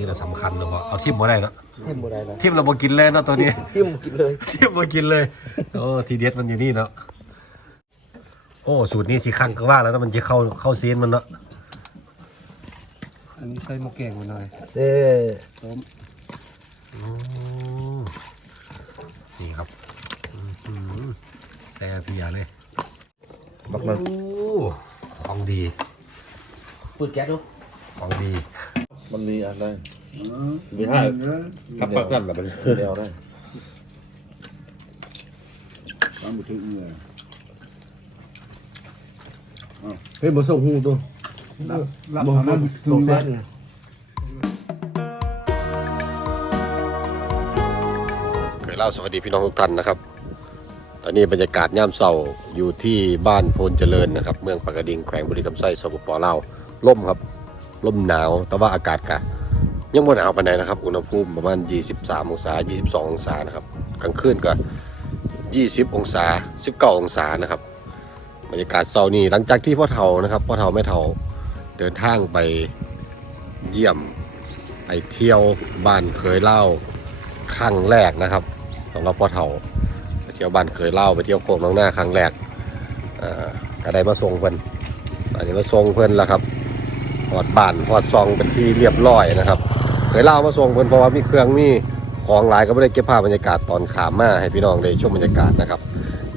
นี้แหละสำคัญเนาะเอาทิมมาได้เนาะทิมบ่ได้นะทิมเราบ่กินเลยเนาะตัวนี้ทิมกินเลยทิมบ่กินเลยโอ้ทีเด็ดมันอยู่นี่เนาะโอ้สูตรนี้สิครั้งก็ว่าแล้วนะมันจะเข้าเข้าซีนมันเนาะอันนี้ใส่หมกแกงมาหน่อยเด้ต้มอืมนี่ครับอื้อหือแซ่บพี่ยาเลยบักมันโอ้ของดีเปิดแก๊สดูของดี มันมีอะไรมีห้าทับประกันแบบเป็นแนวได้ตามไปถึงเมื่อเฮ้ยบ่ส่งหูตัวรับบ่บ่ส่งเส้นเคยเล่าสวัสดีพี่น้องทุกท่านนะครับ ตอนนี้บรรยากาศย่ามเศร้าอยู่ที่บ้านโพนเจริญนะครับ เมืองปากกระดิ่งแขวงบุรีคำไส้สปปลาวล่มครับ ลมหนาว แต่ว่าอากาศกะยังไม่หนาวปานใดนะครับ อุณหภูมิประมาณ 23 องศา 22 องศานะครับ กลางคืนก็ 20 องศา 19 องศานะครับบรรยากาศเศร้านี่หลังจากที่พ่อเฒ่านะครับพ่อเฒ่าแม่เฒ่าเดินทางไปเยี่ยมไปเที่ยวบ้านเคยเล่าครั้งแรกนะครับสำหรับพ่อเฒ่าไปเที่ยวบ้านเคยเล่าไปเที่ยวโคกน้องหน้าครั้งแรกอ่าก็ได้มาส่งเพิ่อนตอนนี้มาส่งเพิ่อนแล้วครับ หอดบ้านหอดซองเป็นที่เรียบร้อยนะครับเคยเล่ามาส่งเพิ่นเพราะว่ามีเครื่องมีของหลายก็ไม่ได้เก็บภาพบรรยากาศตอนขามมาให้พี่น้องได้ชมบรรยากาศนะครับ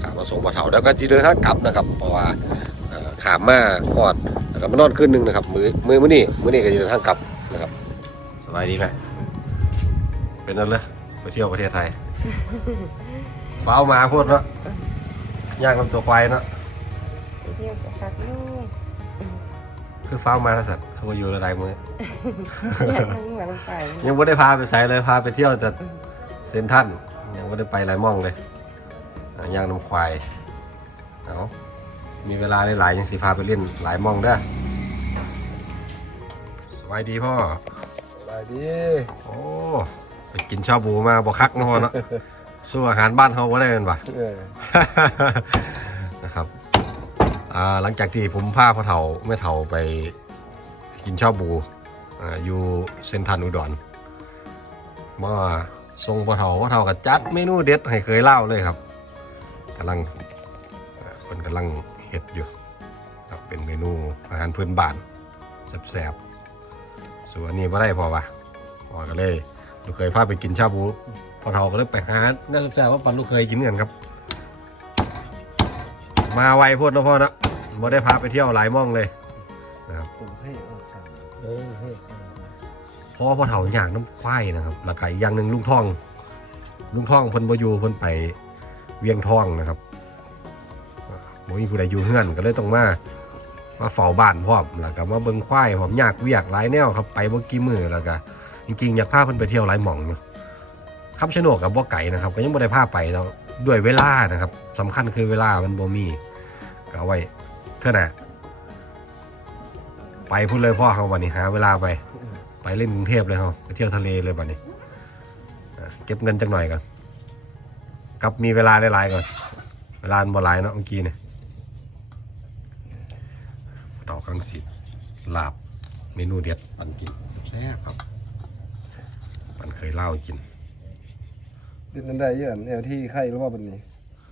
ขามมาส่งมาเถาแล้วก็ที่เดินทางกลับนะครับ เพราะว่าเอ่อขามมาหอดแล้วก็มานอนคืนหนึงนะครับมือมือมื้อนี้มื้อนี้ก็จะเดินทางกลับนะครับสบายดีไหมเป็นนั่นเลยไปเที่ยวประเทศไทยฟ้าวหมาพูดเนาะย่างกับตัวควายเนาะไปเที่ยวกับพักลูก คือฟ้าวหมาแล้วสัตว์เขามาอยู่ระดับมืออยากทั้งเหมือนไปยังไม่ได้พาไปใส่เลยพาไปเที่ยวแต่เซนทรันยังไม่ได้ไปหลายหม่องเลยอ่าย่างน้ำควายเอามีเวลาหลายๆยังสิพาไปเล่นหลายหม่องเด้อสบายดีพ่อ สบายดีโอ้ไปกินชาบูมาบ่คักเนาะพ่อเนาะ สู้อาหารบ้านเขาก็ได้เป็นปะ เออ นะครับอ่า หลังจากที่ผมพาพ่อเฒ่าแม่เฒ่าไปกินชาบูออยู่เซนทรันอุดรมาส่งพ่อเฒ่าพ่อเฒ่าก็จัดเมนูเด็ดให้เคยเล่าเลยครับกำลังคนกำลังเฮ็ดอยู่เป็นเมนูอาหารพื้นบ้านแซ่บๆส่วนนนี้ไม่ได้พอปะพอก็เลยลูกเคยพาไปกินชาบูพ่อเฒ่าก็เลยไปหาน่าแซ่บๆว่าปันลูกเคยกินกันครับ มาไวโพดนะพ่อนะ บ่ได้พาไปเที่ยวหลายม่องเลยนะครับผมให้เอาสั่งเออเฮ้ยเพราะว่าพ่อเฒ่าอย่ากน้ำควายนะครับแล้วก็อีกอย่างหนึ่งลุงท่อง ลุงท่องเพิ่นบ่อยู่เพิ่นไปเวียงทองนะครับอ่าบ่มีผู้ใดอยู่เฮือนก็เลยต้องมามาเฝ้าบ้านพร้อมแล้วก็มาเบิ่งควายพร้อมอยากเวียกหลายแนวครับไปบ่กี่มื้อแล้วก็จริงๆ อยากพาเพิ่นไปเที่ยวหลายหม่องอยู่คำชะโนดกับบ่ไก่นะครับ ก็ยังบ่ได้พาไปแล้วด้วยเวลานะครับสำคัญคือเวลามันบ่มีก็ไว้ เท่าน่ะไปพูดเลยพ่อเขาวันนี้หาเวลาไป ไปเล่นกรุงเทพเลยเฮาไปเที่ยวทะเลเลยบัดนี้อะเก็บเงินจังหน่อยก่อนกลับมีเวลาหลายๆก่อนเวลาบ่หลายเนาะเมื่อกี้เนี่ยดอกกังสิลาบเมนูเด็ดปันกินแซ่บครับปันเคยเล่าให้กินดินนั้นได้เยอะแนวที่ไข่หรือว่าบันนี้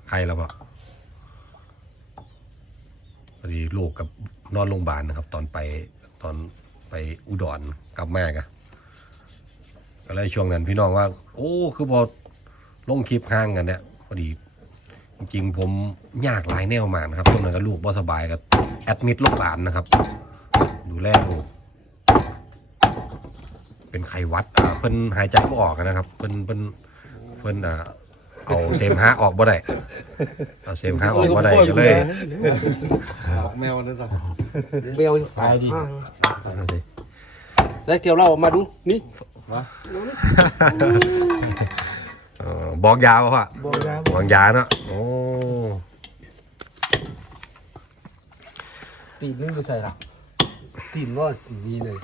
ใครแล้วปะ พอดีลูกกับนอนโรงพยาบาลนะครับ ตอนไปตอนไปอุดรกลับแม่กะก็เลยช่วงนั้นพี่น้องว่า โอ้คือพอลงคลิปห้างกันเนี่ยพอดี จริงๆผมยากหลายแนวมากนะครับช่วงนั้นก็ลูกบ่สบายก็แอดมิดโรงพยาบาลนะครับ ดูแลลูกเป็นไขวัดเพิ่นหายใจไม่ออกนะครับเพิ่นเพิ่นเพิ่นอ่า เอาเสมหะออกบ่ได้เอาเสมหะออกบ่ได้ก็เลยออกแมวนะสักเบลตายดิแล้วเกี่ยวเรามาดูนี่เออบอกยาป่ะพ่อบอกแล้วบอกยาเนาะโอ้ตีนนี่ไปใส่หรอตีนว่ามีเลย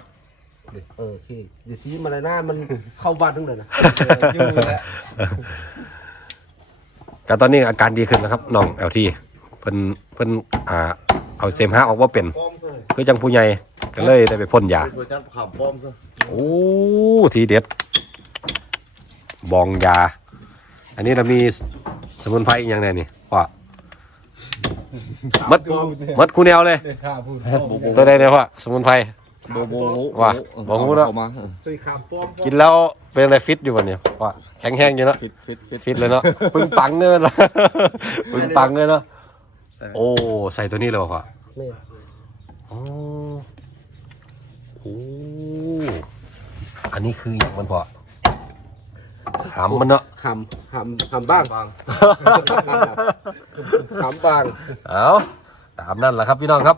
เออโอเคเดี๋ยวซีมาเลยหน้ามันเข้าบ้านทั้งเลยนะอยู่ แล้วแต่ตอนนี้อาการดีขึ้นนะครับน้องเอลทีเพิ่นเพิ่นอ่าเอาเสมหะออกว่าเป็น ป้อมซะคือจังผู้ใหญ่ก็เลยได้ไปพ่นยาเบอร์จัดข่าวป้อมซะโอ้ทีเด็ด บองยา อันนี้เรามีสมุนไพรอีกอย่างไงนี่พ่อมัดมัดคูแนวเลยข้าพูด ตัวใดเนี่ยพ่อสมุนไพร โบโบว่าบ่ฮู้เนอะเอามาตัวขามป้อมกินแล้วเป็นอะไรฟิตอยู่วันนี้พ่อแข็งแห้งอยู่เนาะฟิตฟิตฟิตฟิตเลยเนาะปึงปังเนอะปึงปังเลยเนาะโอ้ใส่ตัวนี้เลยพ่อนี่โอ้โหอันนี้คืออย่างมันพอหำมันเนาะหำหำหำบ้างหำบางเอาตามนั่นแหละครับพี่น้องครับ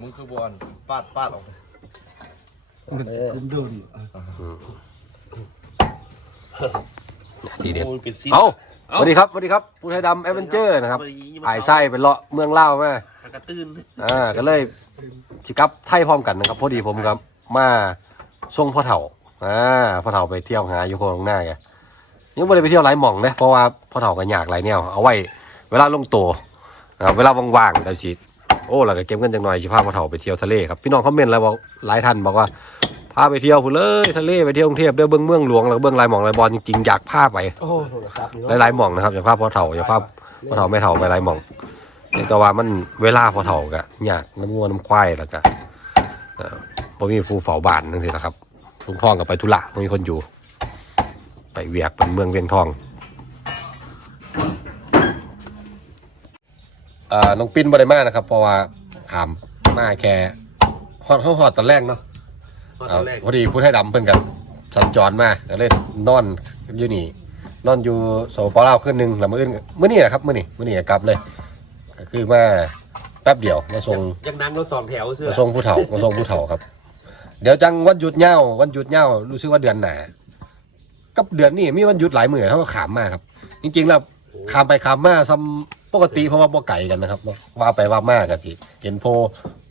มึงคือบอลปาดปาดออก คุณดูดิทีเด็ดเอาสวัสดีครับสวัสดีครับผู้ไทยดำแอดเวนเจอร์นะครับไอ้ไส้เป็นเลาะเมืองเล่าวมากระตื้นอ่าก็เลยชิกับไทยพร้อมกันนะครับ พอดีผมกับมาส่งพ่อเฒ่าอ่าพ่อเฒ่าไปเที่ยวหาอยู่โคตรงหน้าแกยังไม่ได้ไปเที่ยวหลายหม่องนะเพราะว่าพ่อเฒ่าก็อยากหลายแนวเอาไว้ เวลาลงตัวนะครับเวลาว่างๆได้สิ โอ้แล้วก็เก็บเงินจังหน่อยสิพาพ่อเฒ่าไปเที่ยวทะเลครับพี่น้องคอมเมนต์แล้วบอกหลายท่านบอกว่าพาไปเที่ยวพุ่นเลยทะเลไปเที่ยวกรุงเทพเด้อเบื้องเมืองหลวงแล้วก็เบื้องหลายหม่องหลายบอลจริงๆอยากพาไปโอ้โทรศัพท์นี่หเนาะลายๆหม่องนะครับอย่าพาพ่อเฒ่าอย่าพาพ่อเฒ่าแม่เฒ่าไปหลายหม่องแต่ว่ามันเวลาพ่อเฒ่ากะยากน้ำงัวน้ำควายแล้วก็เอ่อบ่มีฟูเฝ้าบ้านนั่นสินะครับลุงทองก็ไปธุระบ่มีคนอยู่ ไปเวียกเป็นเมืองเวียงทอง อ่าน้องปิ้นบ่ได้มานะครับ เพราะว่าขามมาแค่ฮอดเฮาฮอดตอนแรกเนาะอ่าพอดีผู้ไทยดำเพิ่นกันสัญจรมาก็เลยนอนอยู่นี่นอนอยู่โซปอลาวขึ้นหนึ่งแล้วมื้ออื่นก็มื้อนี้แหละครับมื้อนี้มื้อนี้ก็กลับเลย ก็คือมาแป๊บเดียวมาส่ง ยังนั่งรถสองแถวเสื้อมาส่งผู้เฒ่ามาส่งผู้เฒ่าครับ เดี๋ยวจังวันหยุดเหย้าวันหยุดเหย้ารู้สึกว่าเดือนหน้ากับเดือนนี้มีวันหยุดหลายมื้อเขาก็ขามมาครับ จริงๆแล้วขามไปขามมาซ้ำ ปกติเพราะว่าบ่ไก่กันนะครับว่าไปว่ามากันสิเห็นโพ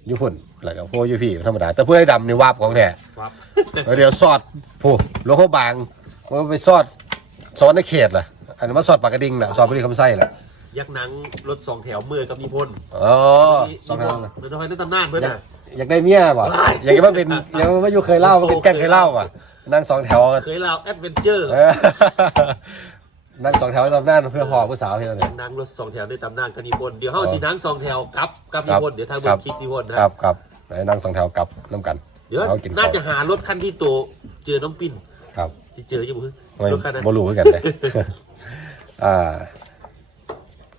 อยู่พุ่นแล้วก็โพอยู่พี่ธรรมดาแต่ผู้ไทยดำนี่วาบของแท้ครับแล้วเดี๋ยวสอดผู้หลวงพ่อบางมันไปสอดสอนในเขตล่ะ อันนี้มาสอดปากกระดิ่งน่ะสอดบริคำไส้ล่ะยักษ์หนังรถสองแถวมือกับนิพนธ์อ๋อสสอองงทาแถงวน่ะเป็นทอยในตำนานเพื่อนน่ะ อยากได้เมียป่ะอยากจะมาเป็นอยากมาอยู่เคยเล่ามาเป็นแก๊งเคยเล่าป่ะนั่งสองแถวกัน เคยเล่าแอดเวนเจอร์ เออ นั่งสองแถวในตำนานเพื่อพอผู้สาวที่นั่นเอยังงนั่งรถสองแถวในตำนานกับนิพนธ์เดี๋ยวเฮาสินั่งสองแถวกับกับนิพนธ์เดี๋ยวทางเบครันบคิดนิพนธ์นะครับครับไหนนั่งสองแถวกลับน้ำกันเดี๋ยวเอากินข้าวน่าจะหารถคันที่โตเจอน้องปิ้นครับสิเจออยู่มือไม่รถคันนั้น บ่รู้เหมือนกันเลย อ่า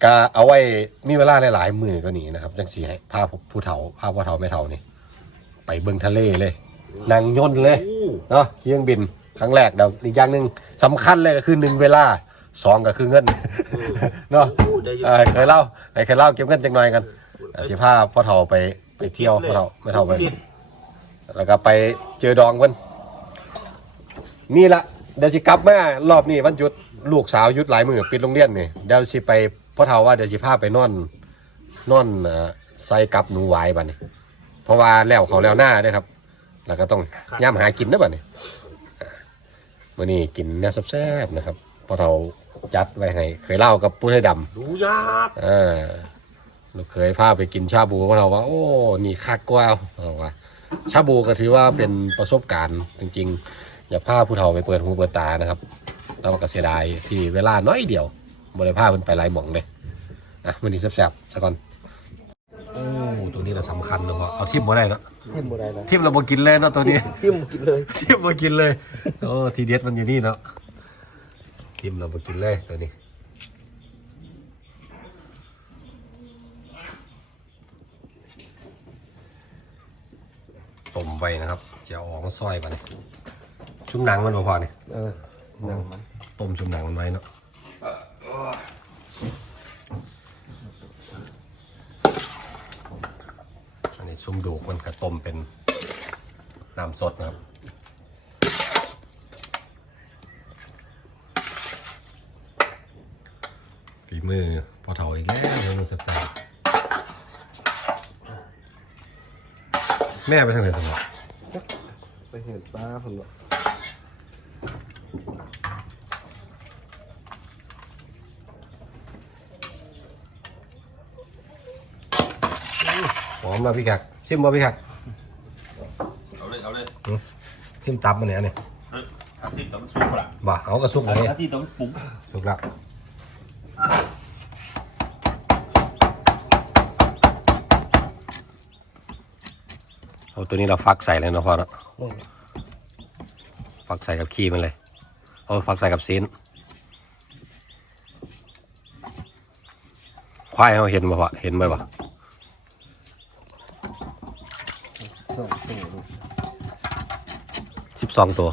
ก็เอาไว้มีเวลาหลายๆมือก็หนีนะครับจังสีให้พาผู้เฒ่าพาพ่อเฒ่าแม่เฒ่านี่ไปเบิ่งทะเลเลยนั่งยนต์เลยโอ้เนาะเครื่องบินครั้งแรกเดี๋ยวอีกอย่างหนึ่งสำคัญเลยก็คือหนึ่งเวลา สองก็คือเงินเนาะโอ้ได้อยู่เออเคยเล่าไอ้เคยเล่าเก็บเงินจังหน่อยกันอะสิพาพ่อเฒ่าไปไปเที่ยวพ่อเฒ่าแม่เฒ่าไป แล้วก็ไปเจอดองเพิ่นนี่ละเดี๋ยวสิกลับมารอบนี้วันหยุดลูกสาวหยุดหลายมือปิดโรงเรียนนี่เดี๋ยวสิไปพ่อเฒ่าว่าเดี๋ยวสิพาไปนอนนอนเอ่อใส่กับหนูหวายบัดนี้ เพราะว่าแล้วเขาแล้วหน้าเด้อครับ แล้วก็ต้องย่ามหากินนะบัดนี้อ่ามื้อนี้กินแนวแซ่บๆนะครับพ่อเฒ่า จัดไว้ให้เคยเล่ากับปุ้ยดำดูยากเออลูกเคยพาไปกินชาบูก็เราว่า โอ้นี่คักกว่าเราว่า ชาบูก็ถือว่าเป็นประสบการณ์จริงๆ อย่าพาผู้เฒ่าไปเปิดหูเปิดตานะครับเราก็เสียดายที่เวลาน้อยเดียวบริพามันไปหลายหม่องเลยอะมันนี้แซ่บๆซะก่อนโอ้ตัวนี้เราสำคัญเนาะเพราะเอาทิมมาได้เนาะเห็นบ่ได้นะทิมเราบ่กินเลยเนาะตัวนี้ทิมกินเลยทิมมากินเลยโอ้ทีเด็ดมันอยู่นี่เนาะ ทิมเรามากินเลยตัวนี้ต้มไว้นะครับจะเอาออกมาซอยมันชุ่มหนังมันบ่พอนี่เออหนังมันต้มชุ่มหนังมันไว้เนาะอันนี้ชุ่มดูกมันก็ต้มเป็นน้ำสดนะครับ มือพอเถาอีกแล้วเมนูแซ่บๆแม่ไปทางไหนสมบัติไปเห็นปลาผมว่าหอมมาพี่ขักซิมมาพี่ขักเอาเลยเอาเลยซิมตับมันเนี่ยเนี่ยอาชีพต้องสุกละบ่เอากระสุกเลยอาชีพต้องปรุงสุกแล้วเอา ตัวนี้เราฟักใส่เลยเนาะพอเนาะฟักใส่กับขี้มันเลยเอาฟักใส่กับซีนควายเขาเห็นบ่วะเห็นไหมวะสองตัวลูกสิบสองตัว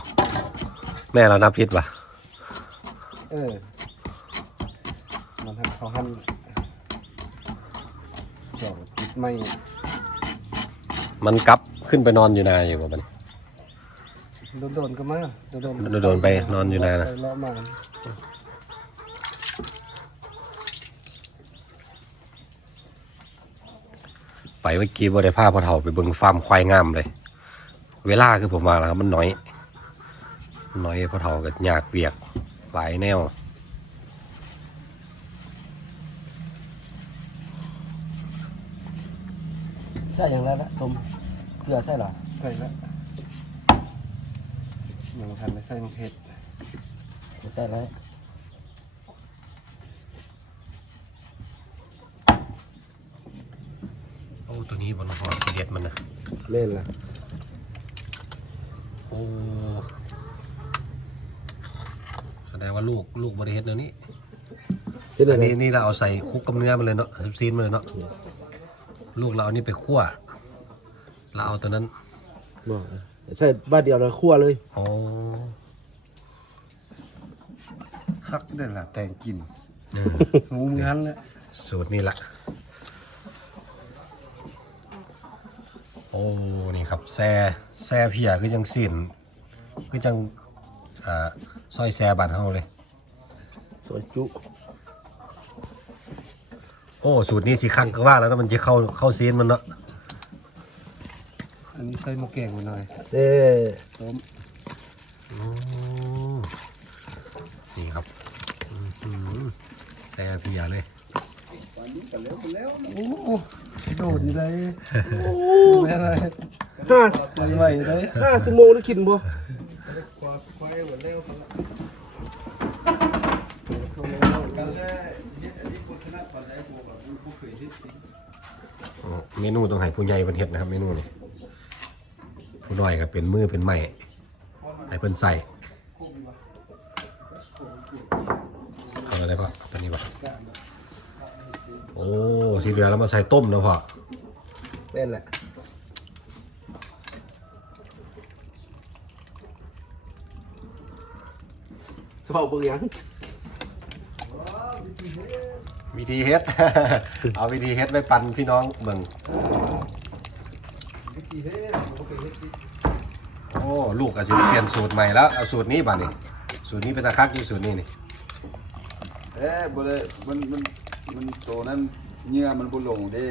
แม่เรานับพิษปะเออมันทำเขาหั่นสองติดไม่มันกลับ ขึ้นไปนอนอยู่นาอยู่บ่มันโดนๆก็มาโดนโดนๆไปนอนอยู่นานน่ะไปเลาะมาไปเมื่อกี้บ่ได้พาพ่อเฒ่าไปเบิ่งฟาร์มควายงามเลย เวลาคือผมว่าแล้วครับมันน้อยมันน้อยพ่อเฒ่าก็ยากเวียกหลายแนวใส่อย่างไรละต้มเก ลือใส่หรอใส่แล้วยังทันได้ใส่มะเขือใส่แล้วโอ้ตัวนี้บนหอเด็ดมันนะเล่นละโอ้แสดงว่าลูกลูกบริเฮ็ดเดี๋ยวนี้เฮ็ดอัอะนไรนี้นี่เราเอาใส่คลุกกับเนื้อมันเลยเนาะซุปซีนมันเลยเนาะลูกเราเอานี่ไปคั่ว เราเอาตัวนั้นบอกใส่บ้านเดียวแล้วคั่วเลยอ๋อคักได้ละแต่งกินเออหมูงั้นแหละสูตรนี่แหละโอ้นี่ครับแซ่แซ่เพียคือจังสิ้นคือจังอ่าซอยแซ่บานเฮาเลยสวนจุโอ้สูตรนี้สิครั้งก็ว่าแล้วนะมันจะเข้าเข้าซีนมันเนาะอันนี้ ใส่หมกแกงไปหน่อยเด้ต้มอืมนี่ครับอื้อหือแซ่เพียเลยโอ้โดดอยู่เลยไม่อะไรห้าไม่ไหวเลยห้าชั่วโมงได้กินบ่อ๋อเมนูต้องให้ผู้ใหญ่เป็นเฮ็ดนะครับเมนูนี่ผู้ น้อยก็เป็นมือเป็นไม้ให้เพิ่นใส่เอาอะไรพ่อตัวนี้ป่ะโอ้สีเหลืองแล้วมาใส่ต้มนะพ่อเล่นแหละสอบเบิ่งยังวิธีเฮ็ด เอาวิธีเฮ็ดไปปั่นพี่น้องเบิ่ง โอ้ลูกอาจจะเปลี่ยนสูตรใหม่แล้วเอาสูตรนี้ป่ะนี่สูตรนี้เป็นตะคักอยู่สูตรนี้นี่เอ๊ะบ่ได้มันมันมันโตนั้นเหงื่อมันบ่ลงเด้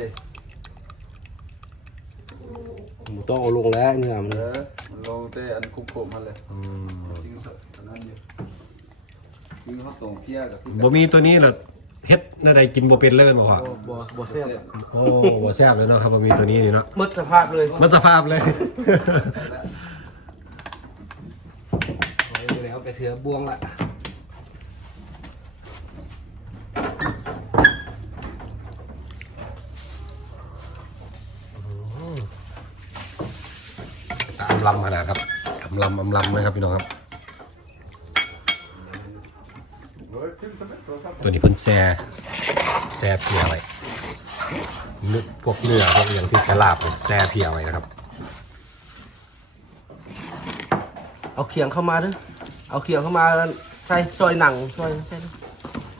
หมูต้องเอาลงแล้วเงื่อมันเออมันลงแต่อันคุกโคมหั่นแหละอืมจริงอันนั้นอยู่คือเขาตรงเพียกับคือบ่มีตัวนี้เหรอ เฮ็ดน่าใดกินบ่เป็นเลยแม่นบ่พ่อบ่บ่แซ่บโอ้บ่แซ่บเลยเนาะครับบ่มีตัวนี้นี่เนาะหมดสภาพเลยมันสภาพเลยไว้แล้วไปเถือบวงละตามลำขนาดครับอำลำอำลำเลยครับพี่น้องครับ ตัวนี้เพิ่นแซ่แซ่เพียไว้เนื้อพวกเนื้อพวกอย่างที่กระลาบเนี่ยแซ่เพียไว้นะครับ เอาเขียงเข้ามาเด้อเอาเขียงเข้ามาแล้วใส่ซอยหนังซอยใส่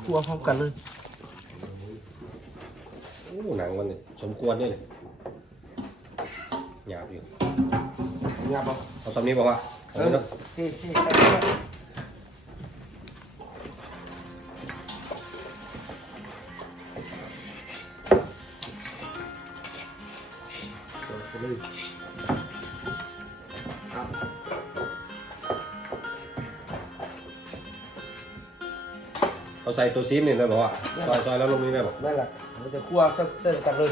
คั่วพร้อมกันเลยโอ้หนังมันนี่สมควรเนี่ยหยาบอยู่งาบบ่เอาตอนนี้บอกว่าเอาเลยเนาะ ใส่ตัวซีนนี่นะบอกว่าซอยซอยแล้วลงนี่ได้บอก นั่นแหละเราจะคั่วเส้นกันเลย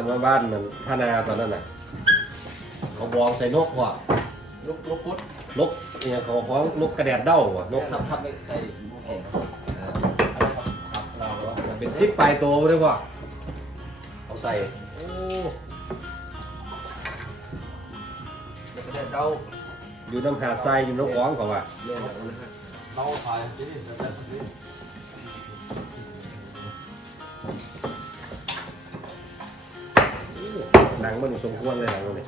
เรามาบ้านมันพานาตอนนั้นน่ะเขาบองใส่นกว่ะลูกลูกพุทธนกเนี่ยเขาของนกกระแดดเด้าว่ะนกทับทับไปใส่หม้อแกงเป็นซิปปลายโตด้วยว่ะเอาใส่โอ้เดี๋ยวก็ได้เดาอยู่น้ำหาดทรายอยู่น้ำหวองเขาว่ะแม่เอาเลยฮะเขาถ่ายสิแล้วแต่ สิหนังมันสมควรเลยหนังมันนี่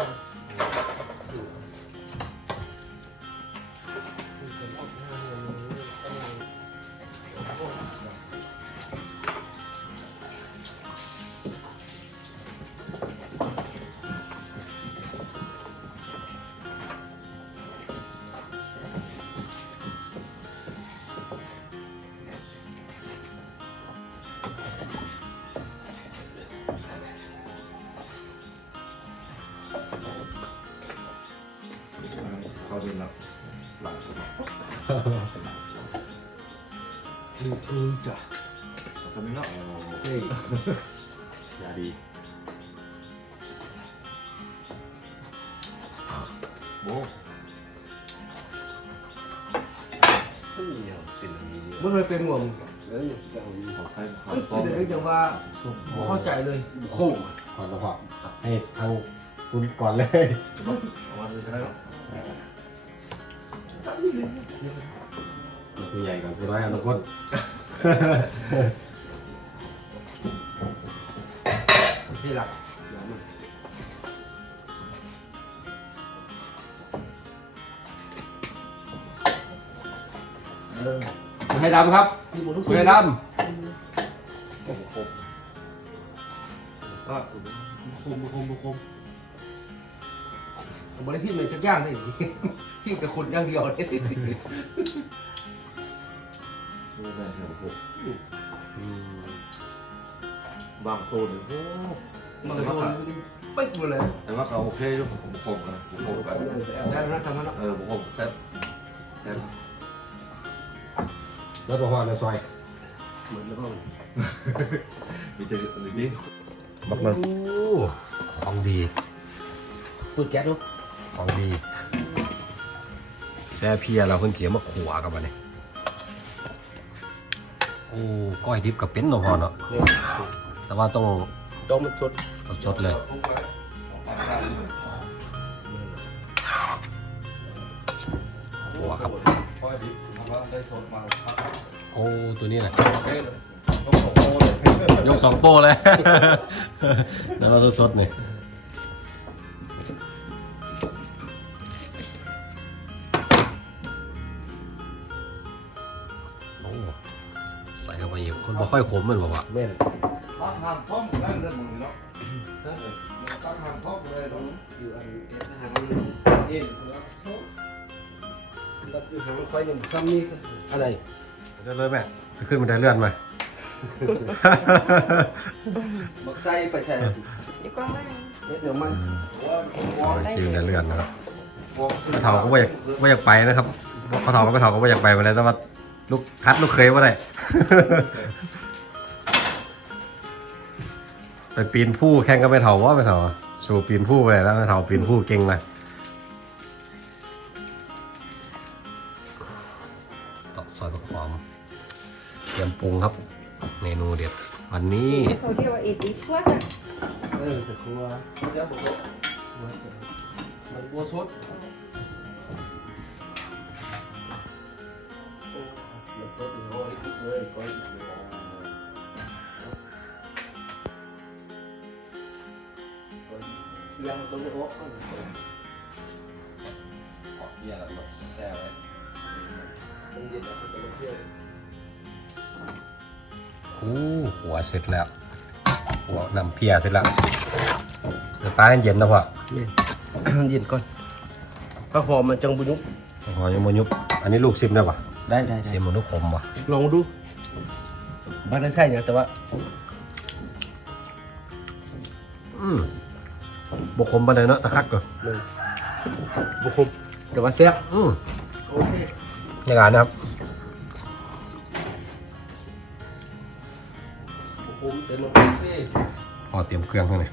เขาเดินแล้วหลังคือจ้ะสมิงเนาะเฮ้ยยาดีโอ้มันเลยเป็นห่วงเขาใส่เขาซึ่งต้มเด็กๆอย่างว่าบ่เข้าใจเลยโค้งก่อนแล้วพ่อให้ทางคุณก่อนเลย ผู้ใหญ่กับผู้น้อยทุกคนนี่หลักผู้ให้ดำครับที่หมดทุกผู้สิ่งให้ดก็คุมคุมคุมผมบริที่มันจะย่างได้อีก ที่กระคุณอย่างเดียวเลยดูใส่เหี่ยวผมำบางตัวเนี่ยโอ้มันก็ปิดหมดเลยแต่ว่าเขาโอเคอยู่ผมผมนะผมผมแบบได้แล้วนะสามพันเออผมผมแซ่บแซ่บรถประหวานในซอยเหมือนแล้วก็มีแต่หรือนี่บักมันของดีเปิดแก๊สดูของดี แซ่เพียเราเพิ่นเจียมาขัวกับมันนี่โอ้ก้อยดิบกับเป็นเนาะพอเนาะแต่ว่าต้องต้องมันสดสดๆเลยขัวครับค่อยดิบทำว่าได้สดมาครับโอ้ตัวนี้แหละโอเคเลยต้องสองโลเลยยกสองโป้เลยแล้วมาสดๆนี่โคนบ่ค่อยขมเหมันบอกว่าแม่นตั้งหันซ่อมได้เรื่องมึงเนาะตั้งหันซ่อมเลยเนาะอยู่อันเอ็ดหางเอ็นแล้วอยู่หางไฟหนึ่งซ้ำนี่อะไรจะเลยแม่ขึ้นบันไดเลื่อนมาบักไส้ไปใส่อยู่กล้องได้เอ็ดเดี๋ยวมันยืนบันไดเลื่อนนะครับกระเถาก็ไม่อยากไม่อยากไปนะครับกระเถาก็กระเถาก็ไม่อยากไปมาเลยแต่ว่าลูกคัดลูกเคยว่าได้ ไปปีนผู้แข่งก็ไม่เถาว่าไม่เถาสู่ปีนผู้ไปแล้วไม่เถาปีนผู้เก่งมาตอกซอยประคอมเตรียมปรุงครับ เมนูเด็ดวันนี้เขาเรียกว่าอีตีทั่วสักเออสักครัวมันบัวสดมันสดอยู่โอ้ยเลยก้อย ยังต้องโอ๊กเยี่ยมมาแซ่บเลยมันเย็นแล้วจะมาเที่ยวอู้หัวเสร็จแล้ว หัวนำเพียเสร็จแล้วเดี๋ยวปลาให้เย็นนะพ่อนี่เย็นก่อนผ้าห่อมันจังบุญยุกหอยังมายุบอันนี้ลูกซิมได้ปะได้ได้เสียมนุษย์คมว่ะลองดูบ้านได้ใช่เนี่ยแต่ว่า อืม บกคมปานใดเนาะตะคักก่อนบุคุมแต่ว่าแซ่บอืมโอเคอย่างนั้นนะครับบุคุมเต็มหมดโอเคพอเตรียมเครื่องข้างใน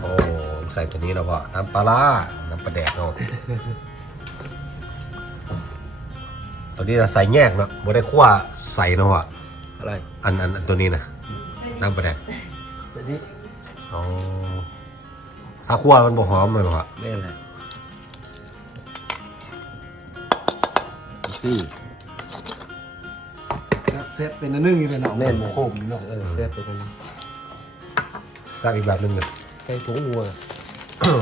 โอ้ใส่ตัวนี้แล้วก็น้ำปลาร้าน้ำปลาแดกเนาะตัวนี้เราใส่แยกเนาะไม่ได้คั่วใส่เนาะว่ะ อะไรอันอันอันตัวนี้นะน้ำปลาแดกตัวนี้อ๋อถ้าคั่วมันบ่หอมเลยหรอวะไม่อะไรนี่เซตเป็นอันนึงอยู่เลยเนาะแม่นโคมเนาะเออแซ่บไปกันจากอีกแบบหนึงเลยใส่ถุงหัวโอ้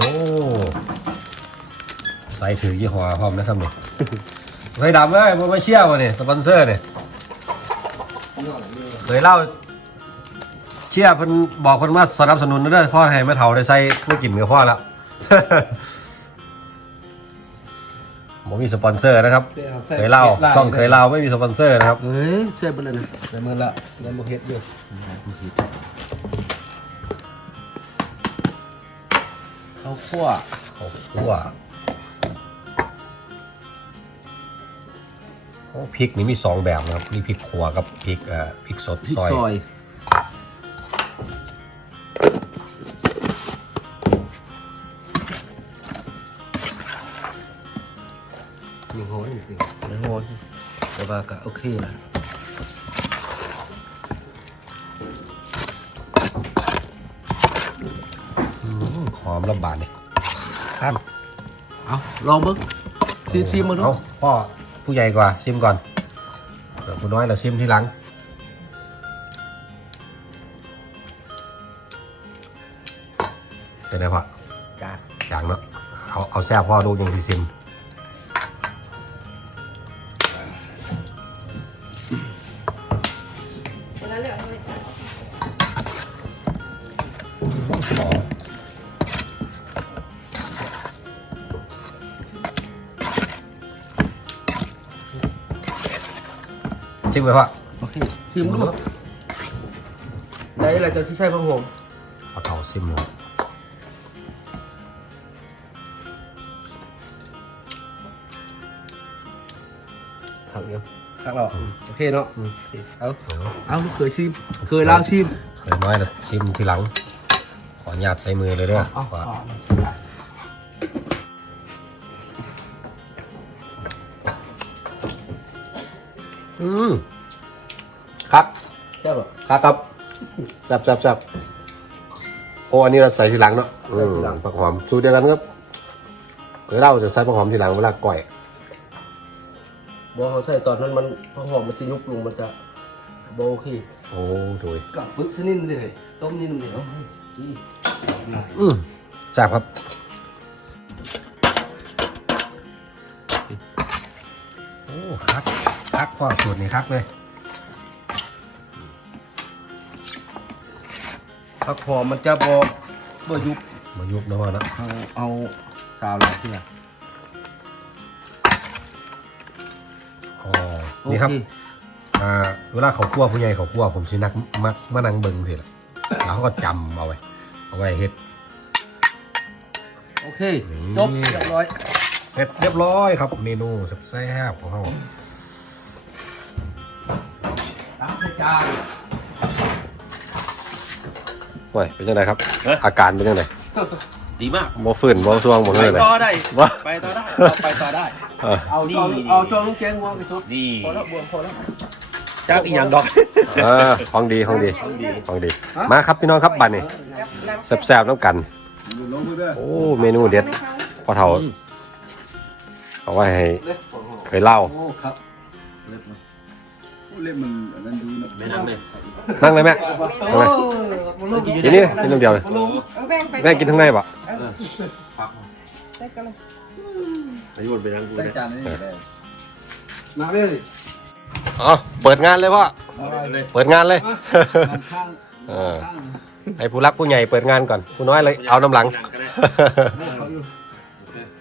ใส่ถือยี่ห้อพร้อมนะครับเนี่ยเคยดำเลยมาเชี่ยวมาเนี่ยสปอนเซอร์เนี่ย เคยเล่าเชี่ยเพิ่นบอกเพิ่นว่าสนับสนุนนะเด้อพ่อให้แม่เฒ่าได้ใส่ไม่กินกับพ่อแล้วผมมีสปอนเซอร์นะครับ เคยเล่าต้องเคยเล่าไม่มีสปอนเซอร์นะครับเฮ้ยแซ่บไปเลยนะในมือละยังบ่เฮ็ดอยู่ข้าวคั่วโอ้โหโอ้พริกนี่มีสองแบบนะครับมีพริกขัวกับพริกเอ่อพริกสดพริกซอย ซอยนี่โหจริงๆนี่โหแต่ว่าก็โอเคละอืมหอมระบาดนี่ข้ามเอาลองเบิ้งซีมซีมมาดูเอาพ่อ ผู้ใหญ่กว่าซิมก่อนเดี๋ยวผู้น้อยเราซิมทีหลัง เป็นไงพ่อจ้าอย่างเนาะเอาเอาแซ่บพ่อดูยังสิซิม ซิมไปพ่อโอเคซีมดูได้อะไรจะที่ใส่ผักหอมเอาเท่าซิมเลยผักเดียวผักเราโอเคเนาะอืมโอเคเอาเอาเคยซีมเคยลาวซีมเคยน้อยเราซิมทีหลัง ขออนุญาตใส่มือเลยเด้อ อาว่าเอาอืมครับใช่ป่ะครับครับจับจับจับโอ้อันนี้เราใส่ทีหลังเนาะใส่ทีหลังผักหอมสูตรเดียวกันครับเคยเล่าจะใส่ผักหอมทีหลังเวลาก่อยบอกเขาใส่ตอนนั้นมันผักหอมมันจะยุบลงมันจะโบโอเคโอ้โถยกับปึ๊กสนิดเลยต้มนิดนึงเดียวอืมแซ่บครับโอ้คักคัก พ่อสูตรนี้คักเลยผักหอมมันจะโบโบยุบมายุบนะพ่อนะเอาเอาซาวหลังที่ละอ๋อนี่ครับ โอเอ่าเวลาเขาคั่วผู้ใหญ่เขาคั่วผมสินักมักมานั่งเบิ่งสิล่ะแล้วเขาก็จำเอาไว้ เอาไว้เฮ็ด โอเคนี่จบเรียบร้อย เสร็จเรียบร้อยครับเมนูแซ่บๆของเขา จานโอ้ยเป็นยังไงครับอาการเป็นยังไงดีมาก บ่ฟื้นบ่ช่วงบ่ไปเลยเลย ต่อได้ว่าไปต่อได้เราไปต่อได้ เออเอาจองเอาจองลูกแกงวัวกระชุบนี่พอแล้วบวมพอแล้ว จากอีกอย่างดอกอ่าของดีของดีของดี มาครับพี่น้องครับบัดนี้แซ่บๆน้ำกันลงมือเด้อโอ้เมนูเด็ดพอเฒ่าเอาไว้ให้เคยเล่า โอ้ครับผู้ เล่นมันอันนั้นดูนะไม่นั่งเลยนั่งเลยแม่โอ้ทีนี้กินน้ำเดียวเลยเอาแบ่งไปแม่กินทั้งในปะใส่กันเลยไอ้บนไปนั่งกูใส่เลยจานนี้ได้มาเลยสิอ๋อเปิดงานเลยพ่อเลยเปิดงานเลยข้างเออให้ผู้รักผู้ใหญ่เปิดงานก่อน ผู้น้อยเลยเอาน้ำหลังเขาอยู่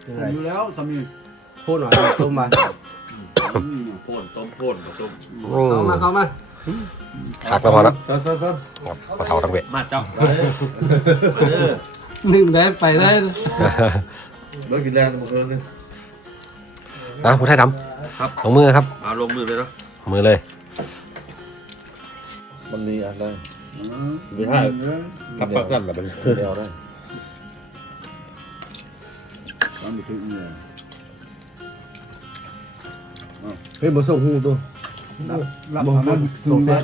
ยังไงอยู่แล้วสามีพูดหน่อยต้มมา โพ่นต้มโพ่นต้มเข้ามาเข้ามาคักแล้วพอแล้วซะซะซะครับปลาเทาทั้งเวทมาเจ้านึ่งได้ไปได้เลิกกินแรงหมดเลยนะผู้ไทยดำครับลงมือครับเอาลงมือเลยเนาะลงมือเลยมันมีอะไรไม่ใช่ทับปลากันแบบเดียวได้ มันไม่ถึงเนี่ย เฮ้ยมาส่งหูตัวรับบอกมันส่งเส้น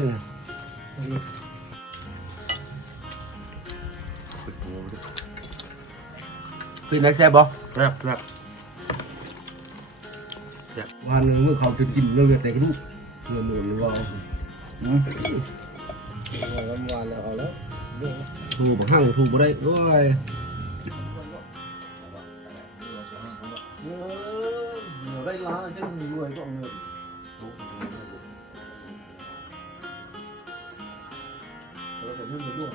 คือนักแซ่บบ่แซ่บแซ่บวันหนึงเมื่อเขาจะกินเรื่องแต่กระดูกเงินหมื่นหรือว่าวันแล้วเอาแล้วถูกห้างถูกบ่ได้ด้วย เดี๋ยวได้ล้านจะมีรวยก็เงินเราจะเรื่องในร่วง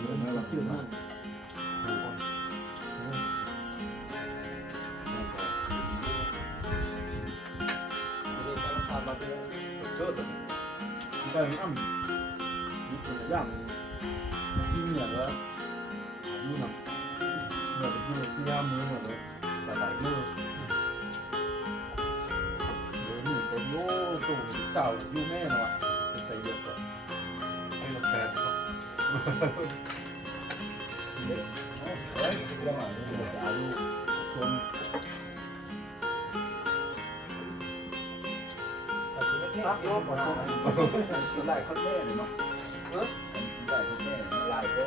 ยวนี่เป็นโย่ตู่สาวยู่แม่เนาะเป็นใส่เยอะกว่าให้มันแปดครับเด็กเฮ้ยเรื่องอะไรเดี๋ยวจะเอาลูกชมรักโลกกว่าคนได้ข้าวแม่เลยเนาะได้ข้าวแม่หลายโอ้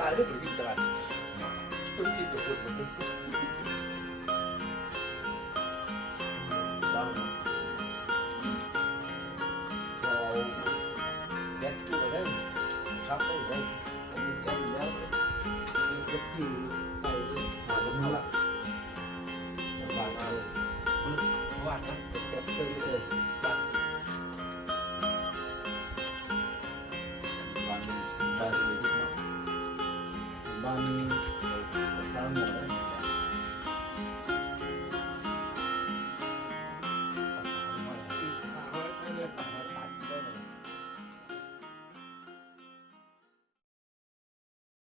ลายเรื่องจริงจังตึ้งที่จะพูดมันตึ้ง